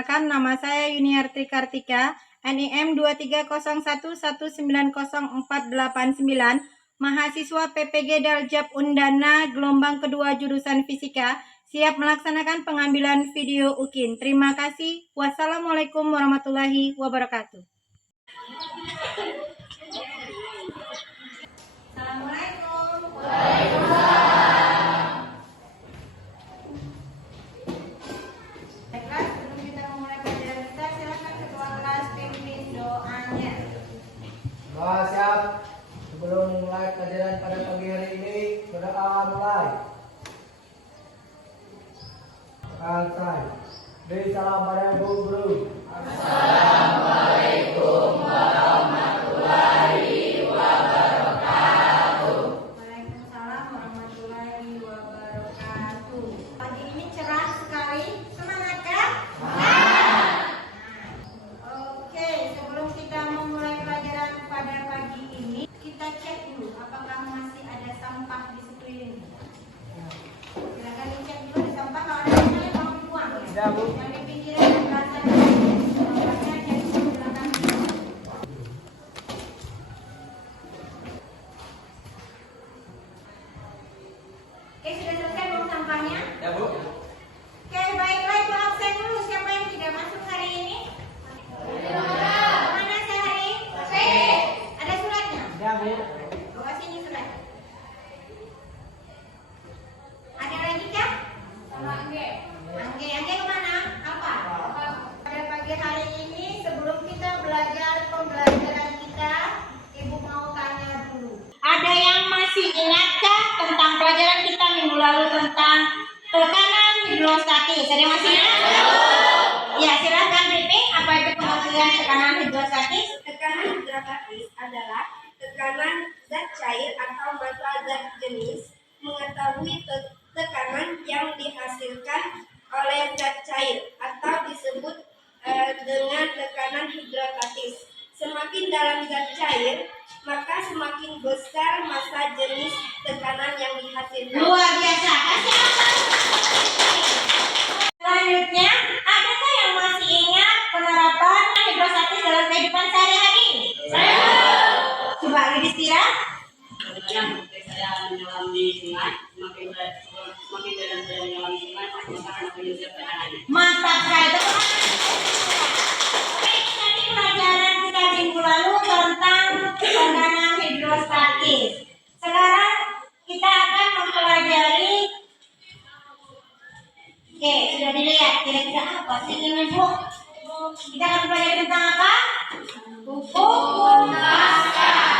Perkenalkan, nama saya Yuniarti Kartika, NIM 23011919049, mahasiswa PPG Daljab Undana, gelombang kedua jurusan Fisika, siap melaksanakan pengambilan video UKIN. Terima kasih. Wassalamualaikum warahmatullahi wabarakatuh. Assalamualaikum. Waalaikumsalam. Baiklah, sebelum kita memulai pelajaran kita, silakan ketua kelas pimpin doanya. Siap. Sebelum memulai pelajaran pada pagi hari ini, berdoa mulai. Selesai. Beri salam pada guru. Assalamualaikum warahmatullahi wabarakatuh. Waalaikumsalam warahmatullahi wabarakatuh. Pagi ini cerah sekali. Semangat kan? Oke, sebelum kita memulai pelajaran pada pagi ini, kita cek dulu apakah masih ada sampah di sekeliling. Silakan dicek dulu di sampah, kalau ada sampahnya tolong dibuang ya. Tidak, Bu. Yang di pinggiran dan belakang. Sampahnya cek dulu, silakan. Oke, sudah selesai buang sampahnya? Ya, Bu. Oke, baiklah, itu absen dulu. Siapa yang tidak masuk hari ini? Mana sehari? Ada suratnya? Ya, Bu. Bawa sini surat. Ada lagi kah? Angge kemana? Apa? Pada pagi hari ini, sebelum kita belajar pembelajaran kita, Ibu mau tanya dulu. Ada yang masih ingatkah tentang pelajaran kita minggu lalu tentang tekanan hidrostatis? Ada yang masih ingat? Ya, silakan briefing. Apa itu pengertian tekanan hidrostatis? Tekanan hidrostatis adalah tekanan zat cair atau massa zat jenis mengetahui tekanan yang dihasilkan oleh zat cair atau disebut dengan tekanan hidrostatis. Semakin dalam zat cair, maka semakin besar massa jenis tekanan yang dihasilkan. Luar biasa. Kasih apa? Selanjutnya, adakah yang masih ingat penerapan hidrostatis dalam kehidupan sehari-hari? Coba Yudhistira. Kemudian saya menyelam di sungai, semakin dalam saya menyelam di sungai, maka akan menyusut tekanannya. Mantap sekali, teman-teman. Oke, tadi pelajaran kita minggu lalu tentang tekanan hidrostatis. Sekarang kita akan mempelajari. Oke, sudah dilihat kira-kira apa sih ini, Bu? Kita akan belajar tentang apa? Hukum Pascal.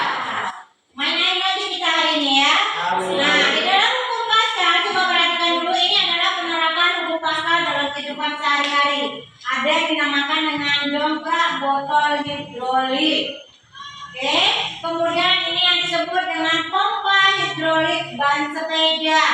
Main-main lagi kita hari ini ya. Nah, di dalam hukum Pascal, coba perhatikan dulu, ini adalah penerapan hukum Pascal dalam kehidupan sehari-hari. Ada yang dinamakan dengan dongkrak botol hidrolik. Oke, kemudian ini yang disebut dengan pompa hidrolik ban sepeda.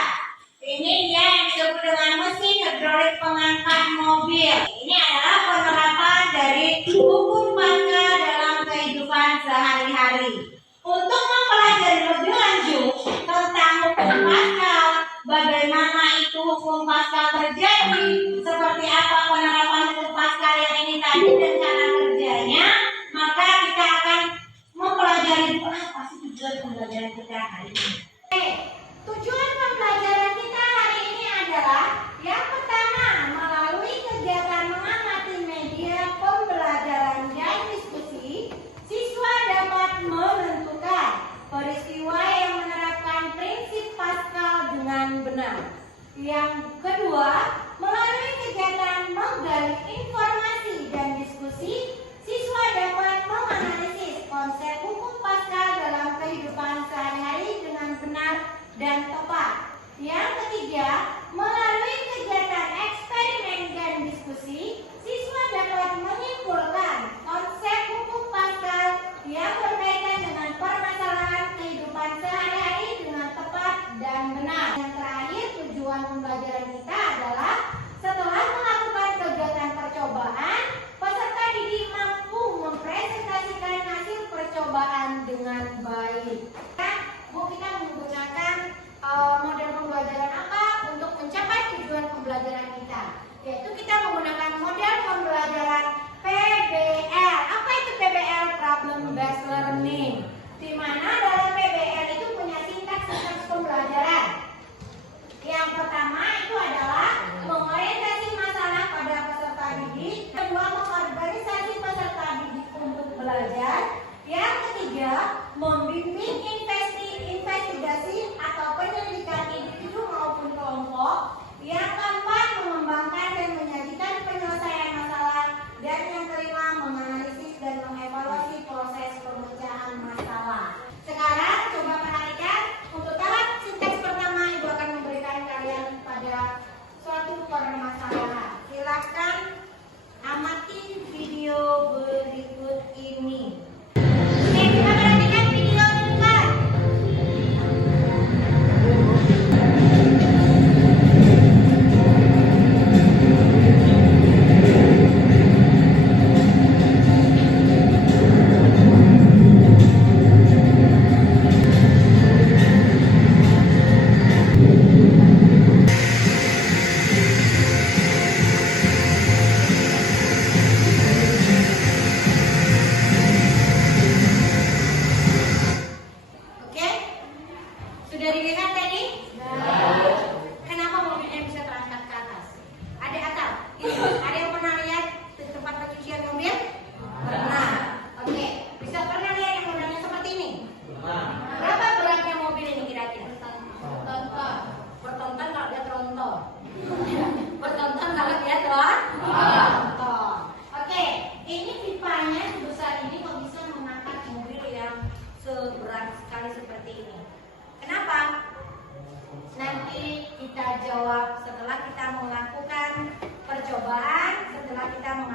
Ini dia yang disebut dengan mesin hidrolik pengangkat mobil. Ini adalah penerapan dari hukum Pascal dalam kehidupan sehari-hari. Untuk mempelajari lebih lanjut tentang hukum Pascal, bagaimana itu hukum Pascal terjadi, seperti apa penerapan hukum Pascal yang ini tadi dan cara kerjanya, maka kita akan mempelajari apa sih tujuan pembelajaran kita hari ini. Tujuan pembelajaran kita hari ini adalah yang pertama, melalui kegiatan mengamati media pembelajaran dan diskusi, siswa dapat menentukan peristiwa yang menerapkan prinsip Pascal dengan benar. Yang kedua, melalui kegiatan menggali informasi dan diskusi, siswa dapat menganalisis konsep hukum Pascal dalam kehidupan sehari-hari dengan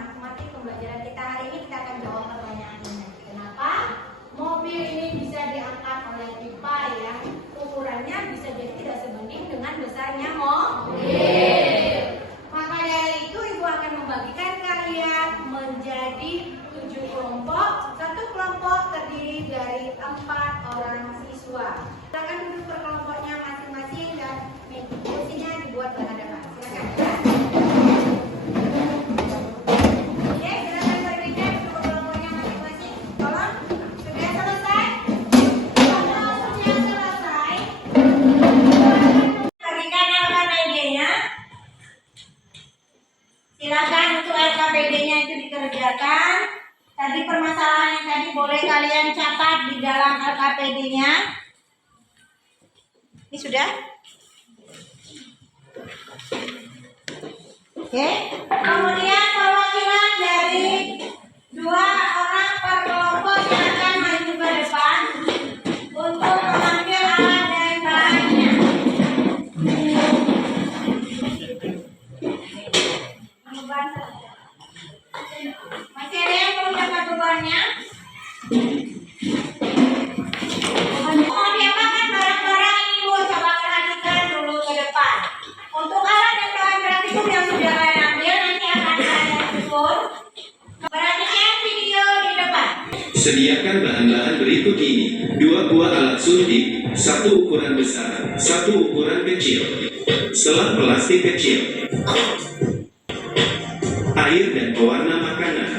matematik pembelajaran kita hari ini. Kita akan jawab pertanyaan ini. Kenapa mobil ini bisa diangkat oleh pipa yang ukurannya bisa jadi tidak sebanding dengan besarnya mobil? Maka dari itu ibu akan membagikan kalian menjadi 7 kelompok. Satu kelompok terdiri dari 4 orang siswa. Silakan duduk per kelompoknya masing-masing dan kursinya dibuat berhadapan. Silakan. Oke, silakan berbicara untuk kelompoknya masing-masing. Tolong, sudah selesai? Kalau sudah selesai, berikan LKPD-nya. Silakan untuk LKPD-nya itu dikerjakan. Tadi permasalahan yang tadi boleh kalian catat di dalam LKPD-nya. Ini sudah? Oke. Kemudian perwakilan dari 2 orang per kelompok yang akan maju ke depan untuk mengambil alat dan bahannya. Masih ada yang perlu dapat bebannya? Mau diapakan barang-barang ini Bu? Coba perhatikan dulu ke depan. Untuk alat dan bahan praktikum yang sudah kalian ambil nanti akan kalian susun. Perhatikan video di depan. Sediakan bahan-bahan berikut ini: 2 buah alat suntik, 1 ukuran besar, 1 ukuran kecil, selang plastik kecil, air dan pewarna makanan.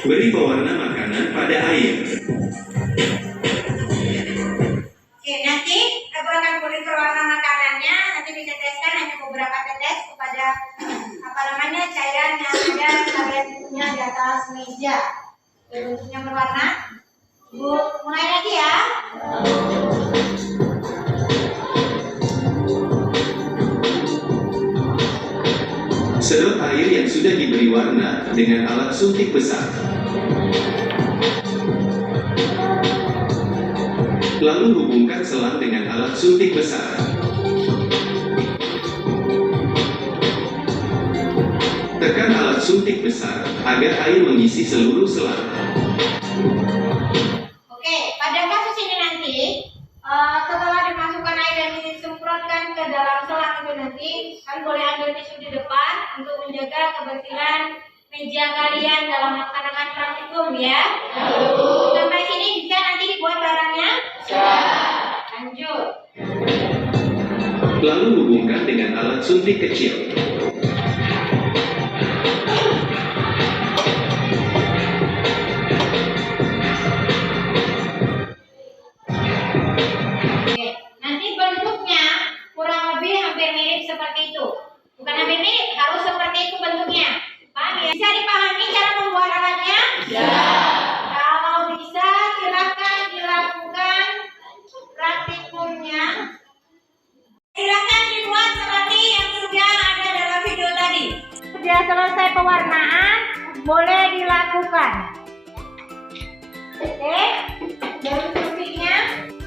Beri pewarna makanan pada air. Oke, nanti aku akan beri pewarna makanannya. Nanti bisa teskan hanya beberapa tetes kepada cairan yang ada kalian punya di atas meja. Bentuknya berwarna. Bu, mulai lagi ya. Sedot air yang sudah diberi warna dengan alat suntik besar. Lalu hubungkan selang dengan alat suntik besar. Tekan alat suntik besar agar air mengisi seluruh selang. Oke, pada kasus ini nanti setelah dimasukkan air dan disemprotkan ke dalam selang itu nanti kalian boleh ambil tisu di depan untuk menjaga kebersihan meja kalian dalam melaksanakan praktikum ya. Sampai sini bisa nanti dibuat barangnya? Lanjut. Lalu hubungkan dengan alat suntik kecil. Oke, nanti bentuknya kurang lebih hampir mirip seperti itu. Bukan hampir mirip, harus seperti itu bentuknya. Paham ya? Bisa dipahami cara membuat alatnya? Ya. Kalau bisa, silakan dilakukan praktikumnya. Silakan dibuat seperti yang sudah ada dalam video tadi. Sudah selesai pewarnaan, boleh dilakukan. Oke, dari suntiknya.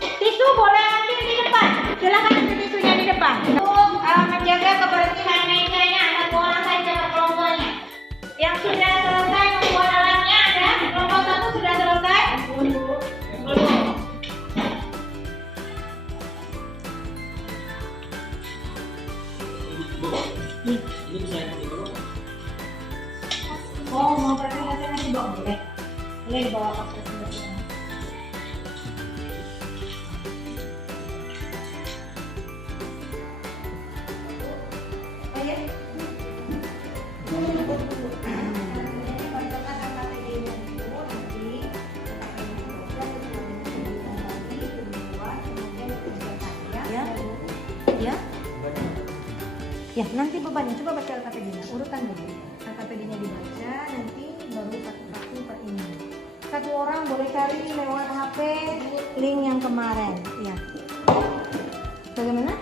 Tisu boleh ambil di depan. Silakan ambil tisunya di depan. Untuk menjaga kebersihan mejanya ada pola saja per kelompoknya. Yang sudah selesai membuat alatnya ada. Kelompok 1 sudah selesai? Belum. Oh, mau presentasi nanti bawa boleh. Boleh bawa presentasi. Ya, nanti bebannya coba baca LKPD-nya, urutan dulu. LKPD-nya dibaca, nanti baru satu-satu per ini. Satu orang boleh cari lewat HP link yang kemarin. Ya. Bagaimana?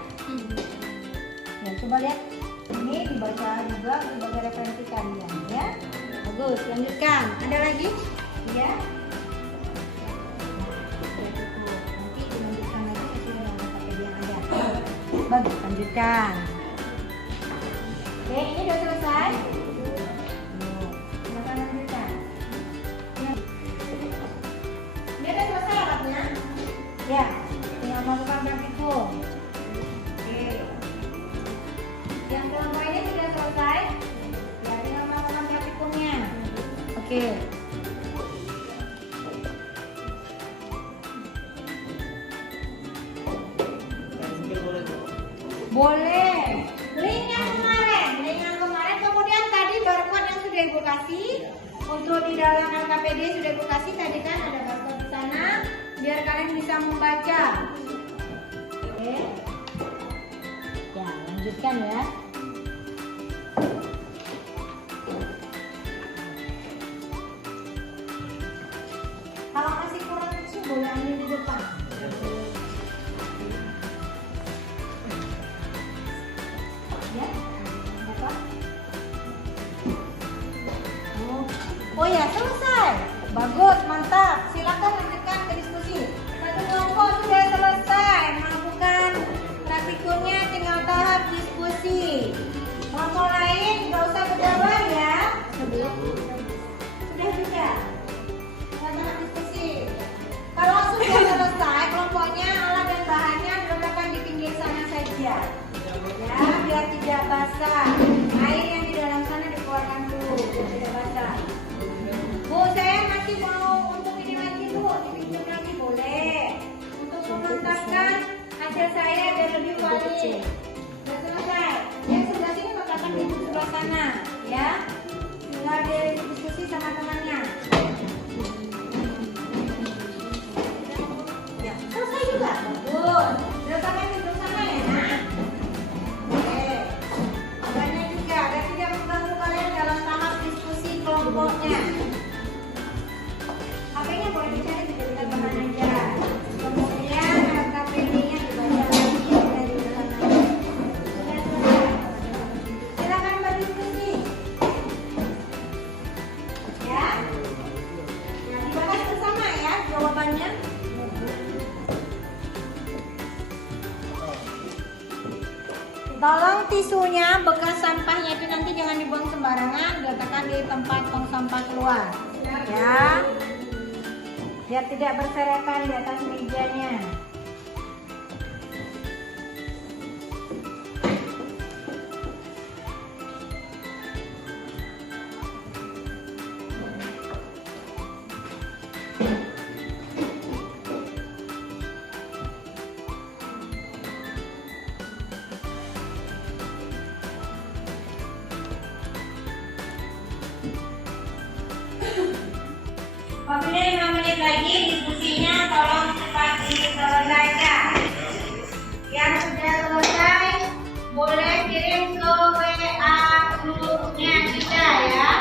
Ya, coba lihat. Ini dibaca juga sebagai referensi kalian, ya. Bagus, lanjutkan. Ada lagi? Ya. Nanti dilanjutkan lagi sesuai dengan LKPD yang ada. Bagus, lanjutkan. Oke, ini udah selesai? Oke. Boleh. Link yang kemarin, kemudian tadi barcode yang sudah Ibu kasih. Untuk di dalam LKPD sudah Ibu kasih tadi kan ada barcode di sana, biar kalian bisa membaca. Oke. Ya, lanjutkan ya. Kalau masih kurang tisu boleh ambil di depan. Ya, apa? Oh ya, selesai. Bagus, mantap. Silakan lanjutkan ke diskusi. Satu kelompok sudah selesai melakukan praktikumnya, tinggal tahap diskusi. Kelompok lain nggak usah berdebat ya. Sudah juga. Tahap diskusi. Kalau sudah selesai kelompoknya, alat dan bahannya diletakkan di pinggir sana saja. Ya, biar tidak basah. Air yang di dalam sana dikeluarkan dulu, biar tidak basah. Bu, saya masih mau untuk ini lagi Bu, dipinjam lagi boleh. Untuk memantapkan hasil saya biar lebih valid. Sudah selesai. Yang sebelah sini letakkan di sebelah sana, ya. Tinggal diskusi sama temannya. Ya, selesai juga. Bagus. Letakkan di sebelah sana ya, Nak. Oke. Adanya juga, ada tidak mengganggu kalian dalam tahap diskusi kelompoknya. HP-nya boleh dicari di dekat bahan aja. Kemudian LKPD-nya dibaca lagi dari dekat aja. Sudah selesai. Silakan berdiskusi. Ya. Nah, dibahas bersama ya jawabannya. Tolong tisunya, bekas sampahnya itu nanti jangan dibuang sembarangan, diletakkan di tempat tong sampah keluar. Ya. Biar tidak berserakan di atas mejanya. Apabila 5 menit lagi diskusinya tolong cepat diselesaikan. Yang sudah selesai boleh kirim ke WA grupnya kita ya.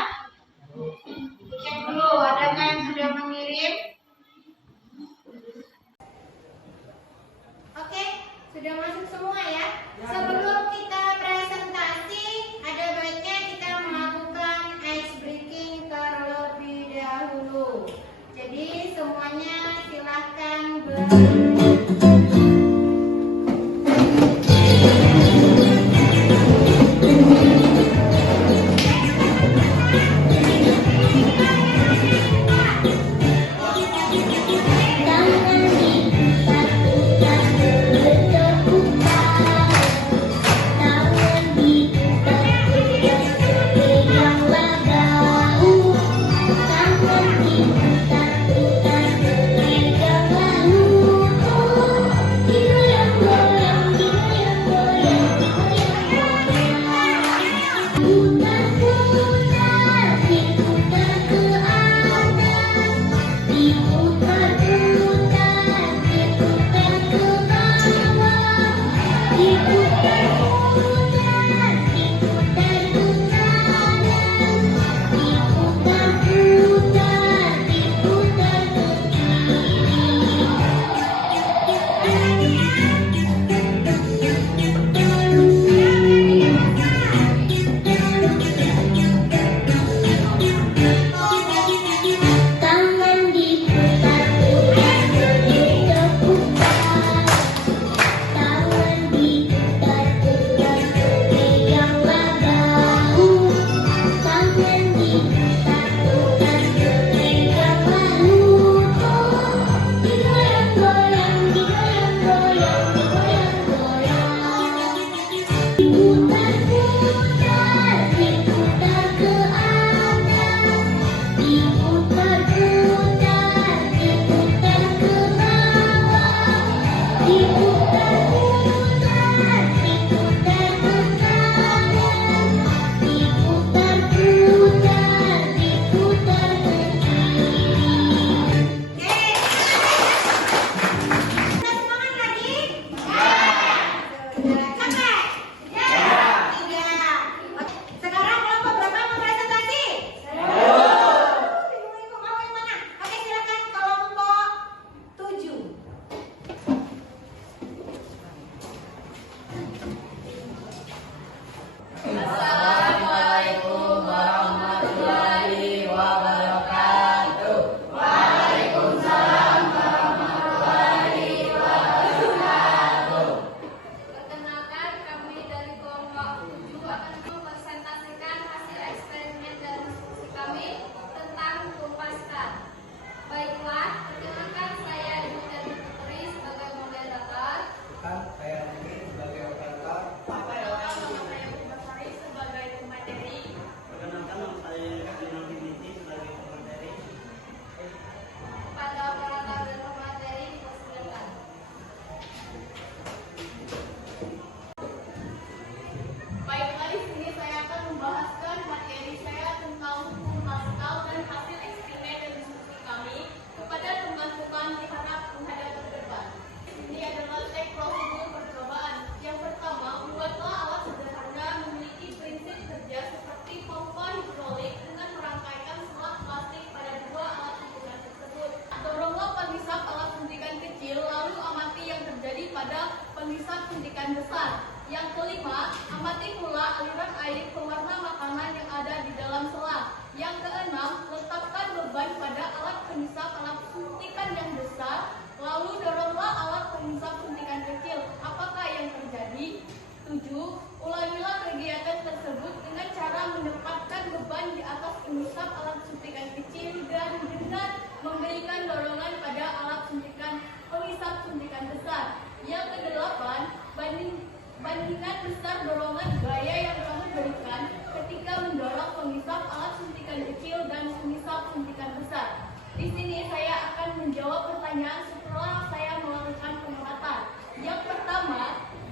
Cek dulu ada yang sudah mengirim. Oke, sudah masuk semua ya. Sebelum kita presentasi, ada baiknya kita melakukan ice breaking terlebih dahulu. Jadi semuanya silahkan penyisap suntikan besar. Di sini saya akan menjawab pertanyaan setelah saya melakukan pengamatan. Yang pertama,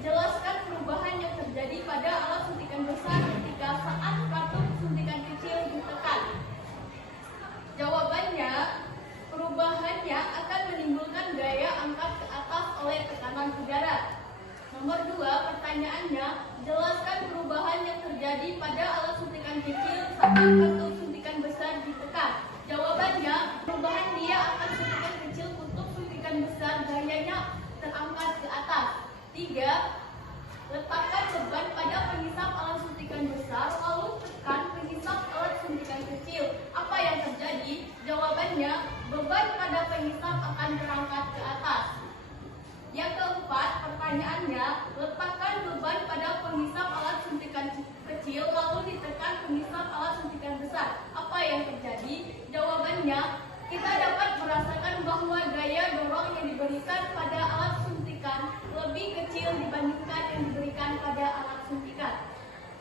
jelaskan perubahan yang terjadi pada alat suntikan besar ketika saat katup suntikan kecil ditekan. Jawabannya, perubahannya akan menimbulkan gaya angkat ke atas oleh tekanan udara. Nomor 2, pertanyaannya, jelaskan perubahan yang terjadi pada alat suntikan kecil saat katup suntikan besar ditekan. Jawabannya, perubahan dia akan suntikan kecil untuk suntikan besar gayanya terangkat ke atas. 3, letakkan beban pada pengisap alat suntikan besar, lalu tekan pengisap alat suntikan kecil. Apa yang terjadi? Jawabannya, beban pada pengisap akan terangkat ke atas. Yang keempat, pertanyaannya, letakkan beban pada pengisap alat suntikan kecil, lalu ditekan pengisap alat suntikan besar. Apa yang terjadi? Jawabannya, kita dapat merasakan bahwa gaya dorong yang diberikan pada alat suntikan lebih kecil dibandingkan yang diberikan pada alat suntikan.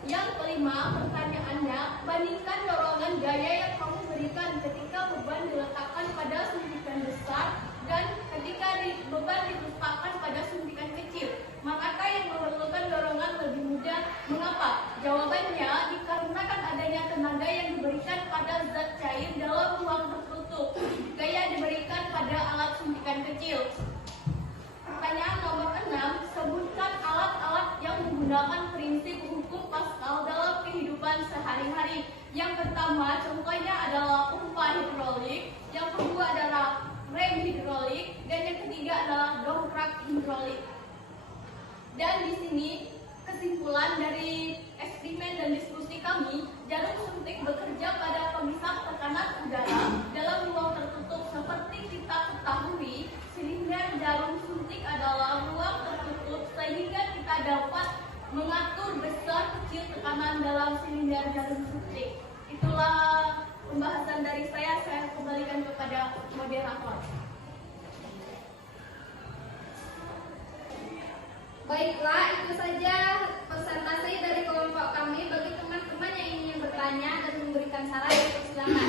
Yang kelima, pertanyaannya, bandingkan dorongan gaya yang kamu berikan ketika beban diletakkan pada suntikan besar dan ketika beban diletakkan pada suntikan kecil. Manakah yang memerlukan dorongan lebih mudah? Mengapa? Jawabannya, dikarenakan adanya tenaga yang diberikan pada zat cair dalam ruang tertutup. Gaya diberikan pada alat suntikan kecil. Pertanyaan nomor 6, sebutkan alat-alat yang menggunakan prinsip hukum Pascal dalam kehidupan sehari-hari. Yang pertama, contohnya adalah pompa hidrolik, yang kedua adalah rem hidrolik, dan yang ketiga adalah dongkrak hidrolik. Dan di sini kesimpulan dari eksperimen dan diskusi kami, jarum suntik bekerja pada pengisap tekanan udara dalam ruang tertutup. Seperti kita ketahui, silinder jarum suntik adalah ruang tertutup sehingga kita dapat mengatur besar kecil tekanan dalam silinder jarum suntik. Itulah pembahasan dari saya kembalikan kepada moderator. Baiklah, itu saja presentasi dari kelompok kami. Bagi teman-teman yang ingin bertanya dan memberikan saran, silakan.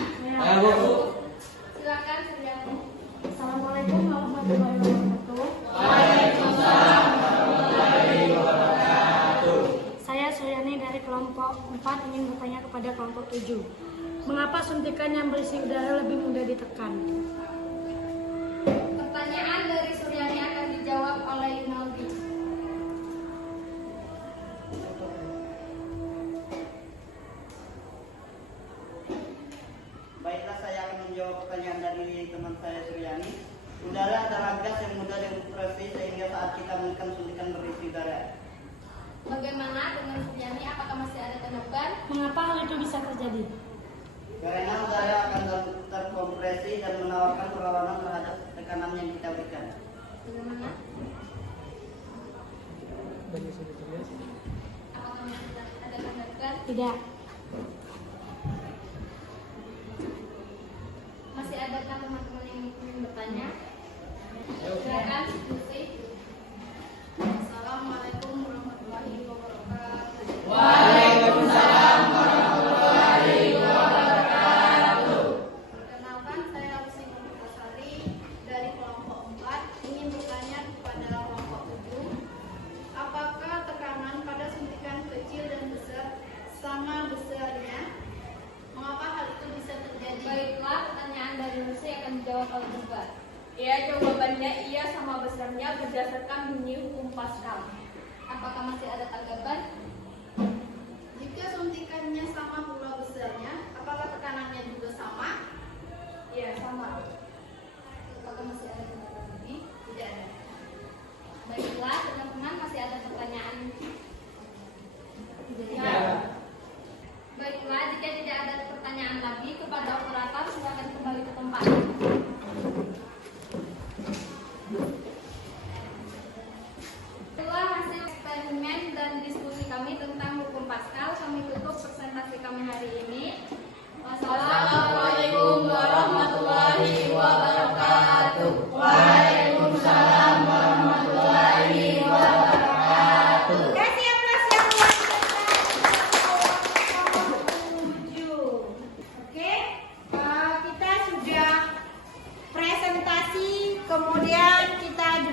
Silakan, Suryani. Assalamualaikum warahmatullahi wabarakatuh. Waalaikumsalam warahmatullahi wabarakatuh. Saya Suryani dari kelompok 4 ingin bertanya kepada kelompok 7. Mengapa suntikan yang berisi udara lebih mudah ditekan? Pertanyaan dari Suryani akan dijawab oleh Yunaldi. Baiklah, saya akan menjawab pertanyaan dari teman saya Suryani. Udara adalah gas yang mudah dikompresi sehingga saat kita menekan suntikan berisi udara. Bagaimana dengan Suryani? Apakah masih ada tanggapan? Mengapa hal itu bisa terjadi? Karena udara akan terkompresi dan menawarkan perlawanan terhadap tekanan yang kita berikan. Bagaimana? Apakah masih ada tanggapan? Tidak. Masih adakah teman-teman yang ingin bertanya? Silakan, diskusi. Assalamualaikum warahmatullahi wabarakatuh. Waalaikumsalam warahmatullahi wabarakatuh. Perkenalkan, saya Lucy Muhammad dari kelompok 4 ingin bertanya kepada kelompok 7. Apakah tekanan pada suntikan kecil dan besar sama besarnya? Mengapa hal itu bisa terjadi? Baiklah, pertanyaan dari Lucy akan dijawab oleh Debat. Ya, jawabannya iya sama besarnya berdasarkan bunyi hukum Pascal. Apakah masih ada tanggapan? Jika suntikannya sama pula besarnya, apakah tekanannya juga sama? Iya, sama. Apakah masih ada tanggapan lagi? Tidak ada. Baiklah, teman-teman, masih ada pertanyaan? Tidak. Baiklah, jika tidak ada pertanyaan lagi kepada operator, silakan kembali ke tempat. Itulah hasil eksperimen dan diskusi kami tentang hukum Pascal. Kami tutup presentasi kami hari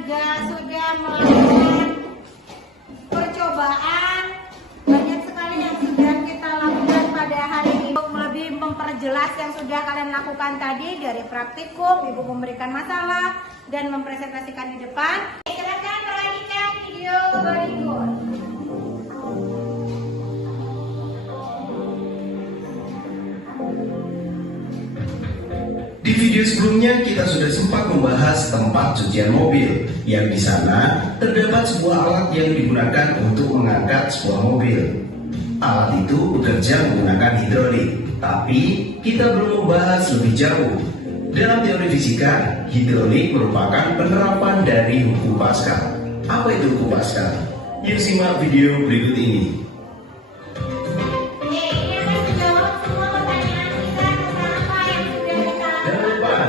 juga sudah melakukan percobaan. Banyak sekali yang sudah kita lakukan pada hari ini. Untuk lebih memperjelas yang sudah kalian lakukan tadi dari praktikum, Ibu memberikan masalah dan mempresentasikan di depan. Silakan perhatikan video berikut. Di video sebelumnya kita sudah sempat membahas tempat cucian mobil, yang di sana terdapat sebuah alat yang digunakan untuk mengangkat sebuah mobil. Alat itu bekerja menggunakan hidrolik, tapi kita belum membahas lebih jauh. Dalam teori fisika, hidrolik merupakan penerapan dari hukum Pascal. Apa itu hukum Pascal? Yuk simak video berikut ini.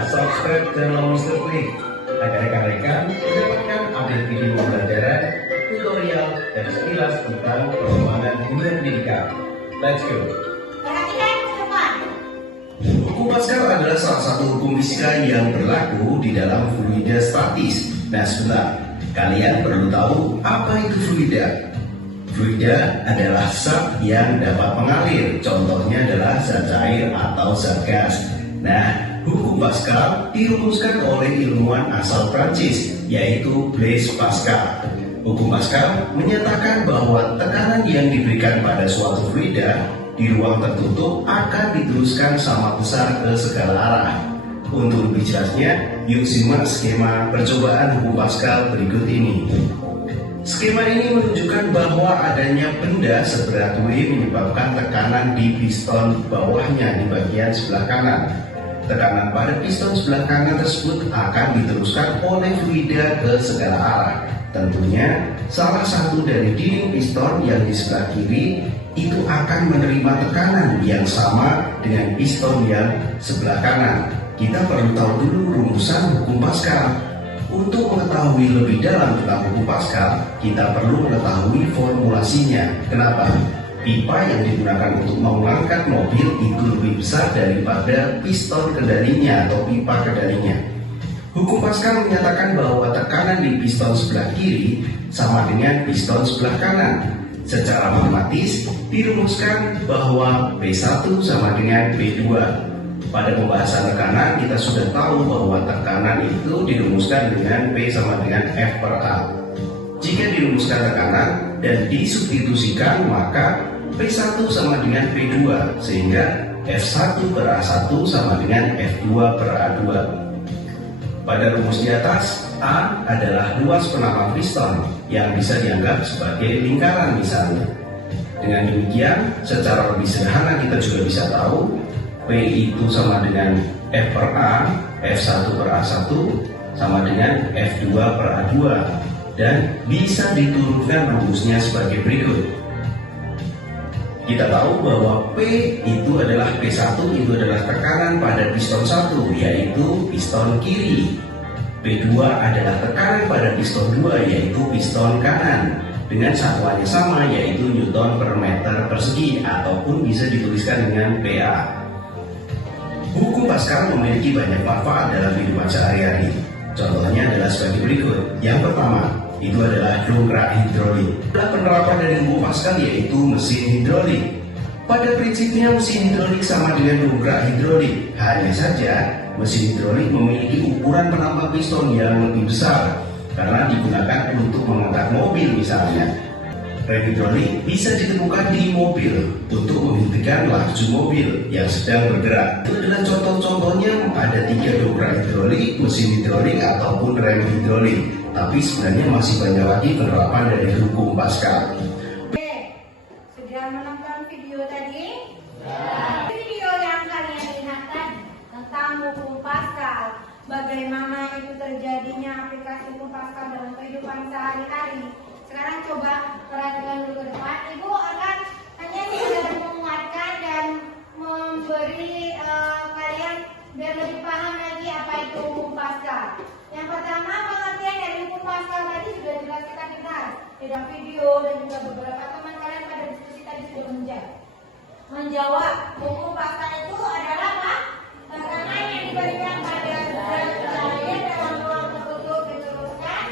Subscribe channel Mr. Klik agar rekan-rekan mendapatkan update video pembelajaran, tutorial, dan sekilas tentang perkembangan dunia pendidikan. Let's go! Hukum Pascal adalah salah satu hukum fisika yang berlaku di dalam fluida statis. Nah sebentar, kalian perlu tahu apa itu fluida. Fluida adalah zat yang dapat mengalir, contohnya adalah zat cair atau zat gas. Nah, hukum Pascal dirumuskan oleh ilmuwan asal Prancis, yaitu Blaise Pascal. Hukum Pascal menyatakan bahwa tekanan yang diberikan pada suatu fluida di ruang tertutup akan diteruskan sama besar ke segala arah. Untuk lebih jelasnya, yuk simak skema percobaan hukum Pascal berikut ini. Skema ini menunjukkan bahwa adanya benda seberat W menyebabkan tekanan di piston bawahnya di bagian sebelah kanan. Tekanan pada piston sebelah kanan tersebut akan diteruskan oleh fluida ke segala arah. Tentunya, salah satu dari dinding piston yang di sebelah kiri itu akan menerima tekanan yang sama dengan piston yang sebelah kanan. Kita perlu tahu dulu rumusan hukum Pascal. Untuk mengetahui lebih dalam tentang hukum Pascal, kita perlu mengetahui formulasinya. Kenapa? Pipa yang digunakan untuk mengangkat mobil itu lebih besar daripada piston kendalinya atau pipa kendalinya. Hukum Pascal menyatakan bahwa tekanan di piston sebelah kiri sama dengan piston sebelah kanan. Secara matematis dirumuskan bahwa P1 sama dengan P2. Pada pembahasan tekanan kita sudah tahu bahwa tekanan itu dirumuskan dengan P sama dengan F per A. Jika dirumuskan tekanan dan disubstitusikan, maka P1 sama dengan P2, sehingga F1 per A1 sama dengan F2 per A2. Pada rumus di atas, A adalah luas penampang piston yang bisa dianggap sebagai lingkaran misalnya. Dengan demikian, secara lebih sederhana kita juga bisa tahu P itu sama dengan F per A, F1 per A1 sama dengan F2 per A2, dan bisa diturunkan rumusnya sebagai berikut. Kita tahu bahwa P itu adalah P1 itu adalah tekanan pada piston 1, yaitu piston kiri. P2 adalah tekanan pada piston 2, yaitu piston kanan, dengan satuannya sama, yaitu Newton per meter persegi, ataupun bisa dituliskan dengan PA. Hukum Pascal memiliki banyak manfaat dalam kehidupan sehari-hari. Contohnya adalah sebagai berikut. Yang pertama, itu adalah dongkrak hidrolik. Adalah penerapan dari hukum Pascal yaitu mesin hidrolik. Pada prinsipnya mesin hidrolik sama dengan dongkrak hidrolik. Hanya saja mesin hidrolik memiliki ukuran penampang piston yang lebih besar karena digunakan untuk mengangkat mobil misalnya. Rem hidrolik bisa ditemukan di mobil untuk menghentikan laju mobil yang sedang bergerak. Itu adalah contoh-contohnya, ada 3 dongkrak hidrolik, mesin hidrolik ataupun rem hidrolik. Tapi sebenarnya masih banyak lagi penerapan dari hukum Pascal. Oke, sudah menonton video tadi? Video yang kalian lihat tadi tentang hukum Pascal, bagaimana itu terjadinya aplikasi hukum Pascal dalam kehidupan sehari-hari. Sekarang coba perhatikan dulu ke depan. Ibu akan hanya sekedar menguatkan dan memberi kalian biar lebih paham lagi apa itu hukum Pascal. Yang pertama, pengertian dari hukum Pascal tadi sudah jelas kita dengar di dalam video, dan juga beberapa teman kalian pada diskusi tadi sudah menjawab. Hukum Pascal itu adalah apa? Tekanan yang diberikan pada zat cair dalam ruang tertutup diteruskan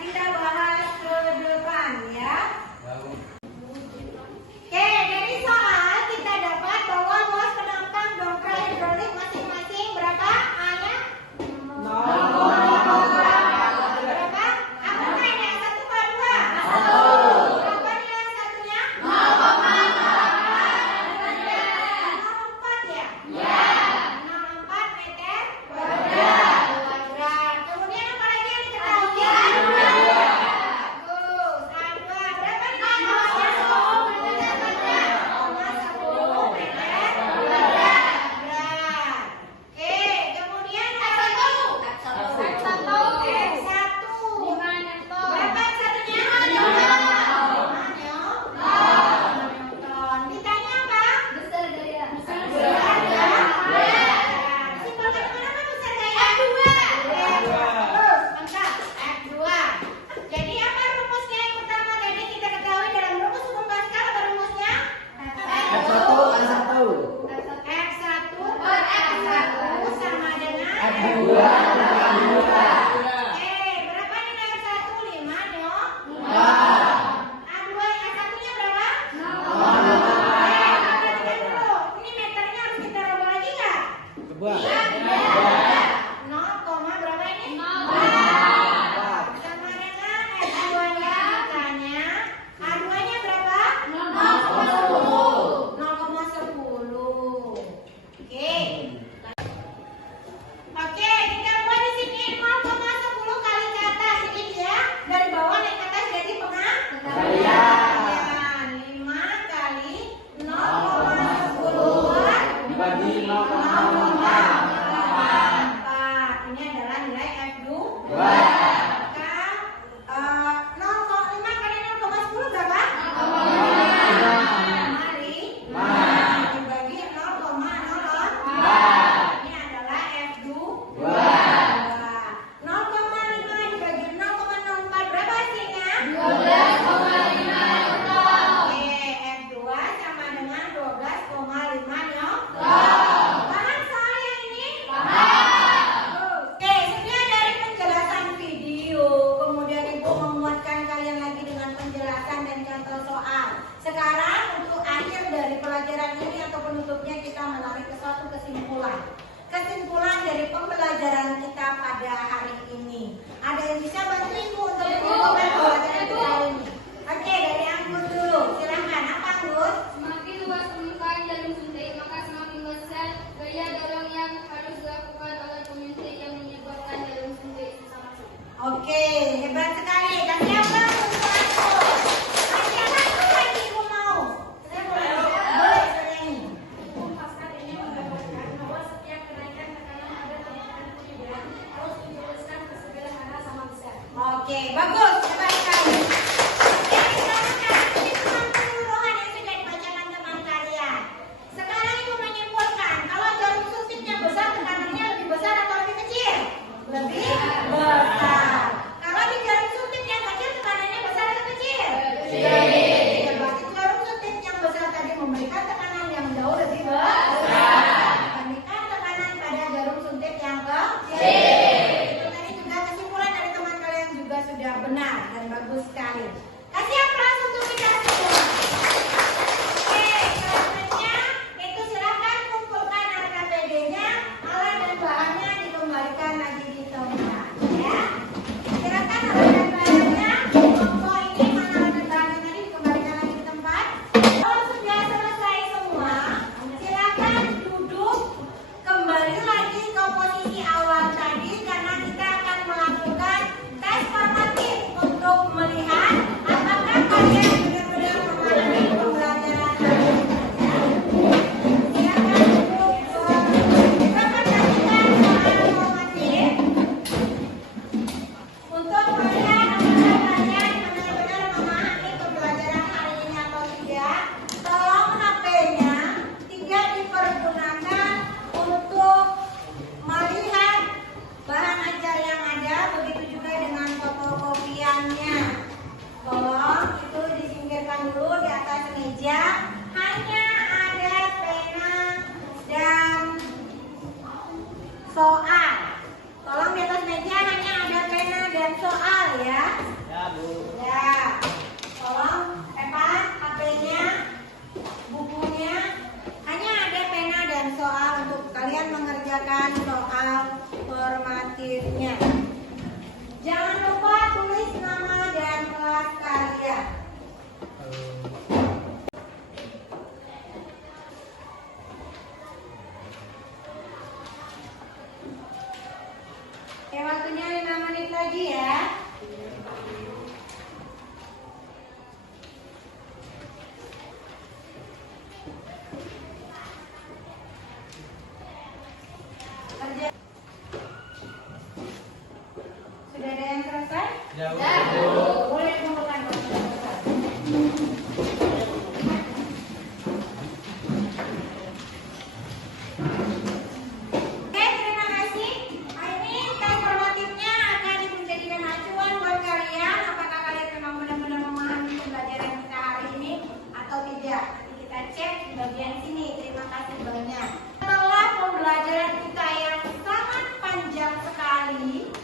kita bahas ke depan ya. Oke, dari soal kita dapat bahwa luas penambang dongkrak hidrolik masing-masing berapa? A-nya? Berapa? Apakah ini yang satu atau dua? Berapa nih yang satunya? 0,4 ya? 0,4 meter kuadrat. Kemudian apa lagi yang diketahui? Bagus. A2 berapa nih A2-nya? 0,10 meter kuadrat. Oke, kemudian X1. Berapa X1-nya? 5 Newton. Ditanya apa? Besar gaya. Simpulkan kenapa besar gaya? F2. Terus, mantap. F2. Jadi apa rumusnya yang pertama tadi kita ketahui dalam rumus hukum Pascal apa rumusnya? F1 F1 per F1 sama dengan F2 berapa nilai F1? 5 dong. A2 yang satunya berapa? Perhatikan dulu. Ini meternya harus kita rubah lagi nggak? Coba. 0, berapa ini? 4. Sama dengan F2-nya ditanya. A2-nya berapa? 0,10. Oke, kita buat di sini 0,10 kali ke atas ini ya. Dari bawah naik ke atas jadi pengalian. 5 kali 0,10 Dibagi 4. Ini adalah nilai F2. Maka 0,5 kali 0,10 berapa? 5 dibagi 0,04. Ini adalah F2. 0,5 dibagi 0,04 berapa hasilnya? 12,5 Oke, F2 sama dengan 12,5 Paham soal yang ini? Oke, sekian dari penjelasan video. Kemudian Ibu menguatkan kalian lagi dengan penjelasan dan contoh soal. Sekarang untuk akhir dari pelajaran ini atau penutupnya kita menarik ke suatu kesimpulan. Kesimpulan dari pembelajaran kita pada hari ini. Ada yang bisa bantu Ibu untuk menyimpulkan pelajaran kita hari ini? Oke, dari Anggun dulu. Silahkan, apa Anggun? Semakin luas permukaan jarum suntik, maka semakin besar gaya dorong yang harus dilakukan oleh penyuntik yang menyebabkan jarum suntik bisa masuk. Oke, hebat sekali. Kasih apa untuk aku? Kasih apa lagi Ibu mau? Saya boleh nyanyi. Hukum Pascal ini menggambarkan bahwa setiap kenaikan tekanan pada tambahan perbedaan harus dituliskan bersederhana sama besar. Oke, bagus. Hebat sekali. Oke, sekarang kesimpulan keseluruhan yang sudah dibacakan teman kalian. Sekarang Ibu menyimpulkan kalau jarum suntiknya besar, tekanannya lebih besar atau lebih kecil? Lebih besar. Kalau di jarum suntik yang kecil, tekanannya besar atau kecil? Kecil. Berarti jarum suntik yang besar tadi memberikan tekanan yang jauh lebih besar dibandingkan tekanan pada jarum suntik yang kecil. Itu tadi juga kesimpulan dari teman kalian juga sudah benar. yang selesai? Boleh kumpulkan kalau sudah selesai. Oke, terima kasih. Ini tes formatifnya akan menjadikan acuan buat kalian. Apakah kalian memang benar-benar memahami pembelajaran kita hari ini atau tidak? Nanti kita cek di bagian sini. Terima kasih banyak. Setelah pembelajaran kita yang sangat panjang sekali,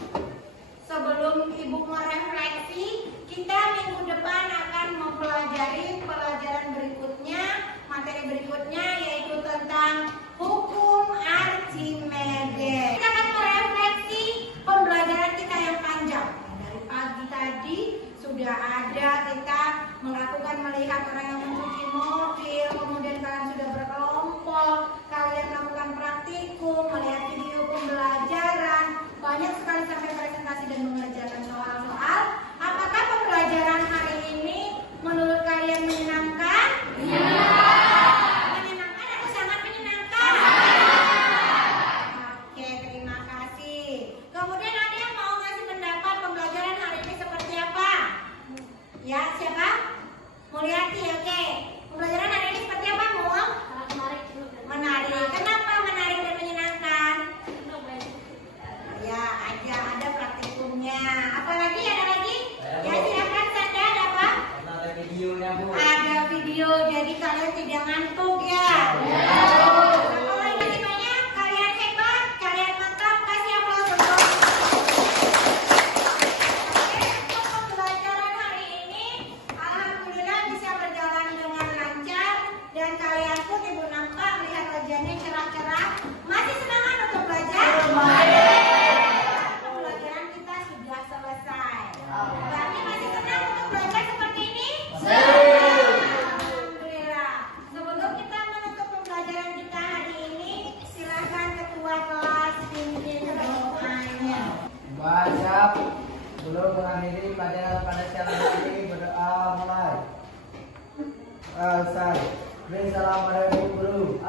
sebelum ibu merefleksi, kita minggu depan akan mempelajari pelajaran berikutnya, materi berikutnya yaitu tentang hukum Archimedes. Kita akan merefleksi pembelajaran kita yang panjang. Dari pagi tadi sudah ada kita melihat orang yang mencuci mobil, kemudian kalian sudah berkelompok, kalian melakukan praktikum, melihat video pembelajaran, banyak sekali sampai presentasi dan mengerjakan soal-soal. Apakah pembelajaran hari ini menurut kalian menyenangkan? Menyenangkan atau sangat menyenangkan? Oke, terima kasih. Kemudian ada yang mau ngasih pendapat pembelajaran hari ini seperti apa? Ya, siapa? Mulyati, oke. Pembelajaran hari ini seperti apa, Mul? Menarik. Kenapa menarik dan menyenangkan? Ya, ada praktikumnya. Apalagi ada lagi? Ya, silakan Sanda, ada apa? Ada videonya, Bu. Ada video, jadi kalian tidak ngantuk ya. Apalagi masih banyak, kalian hebat, kalian mantap, kasih aplaus untuk. Oke, untuk pembelajaran hari ini, alhamdulillah bisa berjalan dengan lancar dan kalian pun ibu nampak melihat wajahnya cerah-cerah. Masih semangat untuk belajar? Pembelajaran kita sudah selesai. Berarti masih senang untuk belajar seperti ini? Alhamdulillah. Sebelum kita menutup pembelajaran kita hari ini, silakan ketua kelas pimpin doanya. Siap. Sebelum mengakhiri pelajaran pada siang hari ini, berdoa mulai. Selesai. Beri salam pada ibu guru.